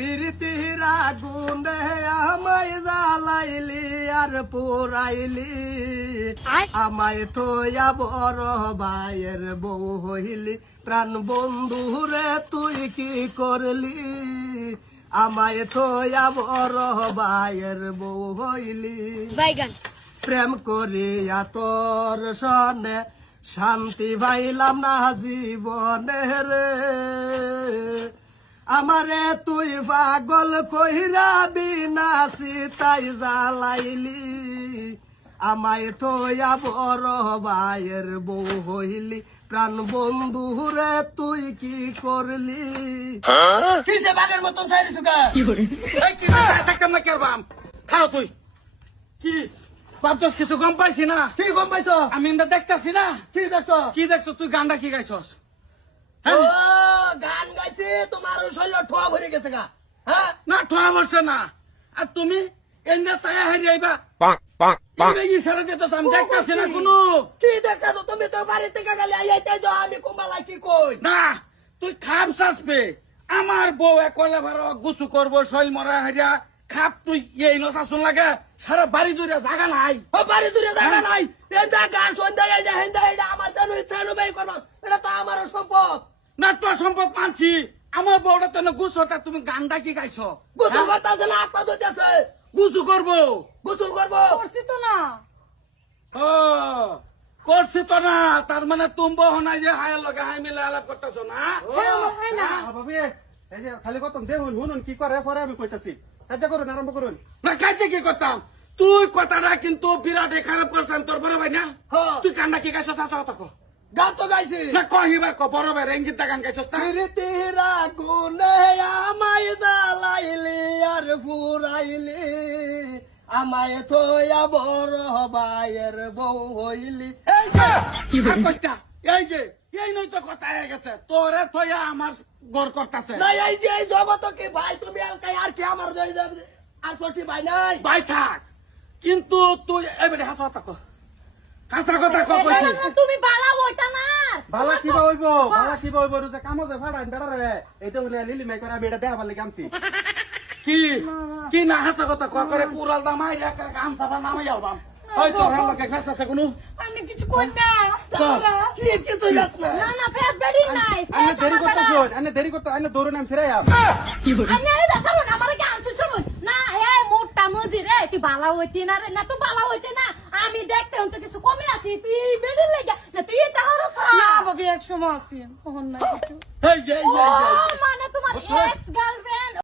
প্রীতির আগুনে আমায় জ্বালাইলি আর পোড়াইলি আমায় থইয়া বড় ভাইয়ের বউ হইলি প্রাণ বন্ধুরে তুই কি করলি আমায় থইয়া বড় ভাইয়ের বউ হইলি প্রেম করিয়া তোর সনে শান্তি পাইলাম না জীবনে রে আমারে তুই পাগল কইরা বিনাশি তাই জ্বালাইলি আমায় থইয়া বড় ভাইয়ের বউ হইলি প্রাণ বন্ধুরে তুই কি করলি কিসে বাঘের মতন চাইলি সুকা কি থাকতাম না কেরবাম খাও তুই কি ভাবছস কিছু গম পাইছি না কি গম পাইছো আমি ইন্দা দেখতাছি না কি দেখছো কি দেখছো তুই গানটা কি গাইছস ও গান গাইছি তোমার শৈল ঠোয়া ভরে গেছে গা হ্যাঁ না ঠোয়া বসে না আর তুমি এন্দা ছায়া হারিয়ে আইবা ইশারা দিতেছ আমি দেখতাছি না কোনো কি দেখছো তুমি তো বাড়ি থেকে গেলে আইতে যাও আমি কুম্বালা কি কই না তুই খাপ চাসবে আমার বউ একলা ভাড়া গুছু করবো শৈল মরা হারিয়া খাপ তুই এই নশাশুন লাগে সারা বাড়ি জুড়ে জায়গা নাই ও বাড়ি জুড়ে জায়গা নাই এই জায়গা সন্ধ্যা এইটা হেন্দা এইটা আমার জানো ইচ্ছা অনুযায়ী করবো এটা তো আমার সম্পদ না তোর সম্পদ মানছি আমার বউটা তো গুছটা তুমি গানটা কি গাইছো গোসল করতেছে না আত্মা ধুইতেছে গুছু করবো গোসল করবো করছি তো না ও করছি তো না তার মানে তুমি বহনা যে হায়ের লগে হাই মিলে আলাপ করতেছো না হয় না ভাবি এই যে খালি কত দেখুন শুনুন কি করে পরে আমি কইতাছি কাজে করুন আরম্ভ করুন না কাজে কি করতাম তুই কথাটা কিন্তু বিরাট খারাপ করছেন তোর বড় ভাই না হ্যাঁ। তুই কান্না কি গাইছো চাচা কথা কো গান তো গাইছি না কহিবার ক বড় ভাই রেঙ্গিত গান গাইছস না প্রীতির আগুনে আমায় জ্বালাইলি আর ফুরাইলি আমায় থইয়া বড় ভাইয়ের বউ হইলি এই যে কইতা এই যে এই নই তো কথা হয়ে গেছে তোরে থইয়া আমার গড় করতেছে না এই যে এই জগত কি ভাই তুমি আলকাই আর কি আমার রয়ে যাবে আর কোটি ভাই নাই ভাই থাক কিন্তু তুই এবারে হাসা কথা কো হাসা কথা কো কইছি তুমি বালা বইতা না বালা কিবা হইব বালা কিবা হইব যে কামো যে ফাড়ান বেড়ারে এই তো লিলি মাই করে আমি এটা দেখাবার লাগি আমছি কি কি না হাসা কথা কো করে কুরাল দা মাই এক গাম সাবা নামে যাওবাম ওই তো হাল লাগে ফেসাছে কোনো আমি কিছু কই না কি কিছু যাস না না না ফেস বেডি নাই আনে দেরি করতেছ আনে দেরি করতে আনে দৌড়ে নাম ফিরাই আম আমি আরে দাসালো না আমারে গান শুন না এ মোটা মজি রে তুই বালা হইতি না রে না তুই বালা হইতি না আমি দেখতে হন তো কিছু কমে আছি তুই বেডি লাগা না তুই এটা হরস না ভাবি এক সময় আছি কখন না কিছু এই যে ও মানে তোমার এক্স গার্ল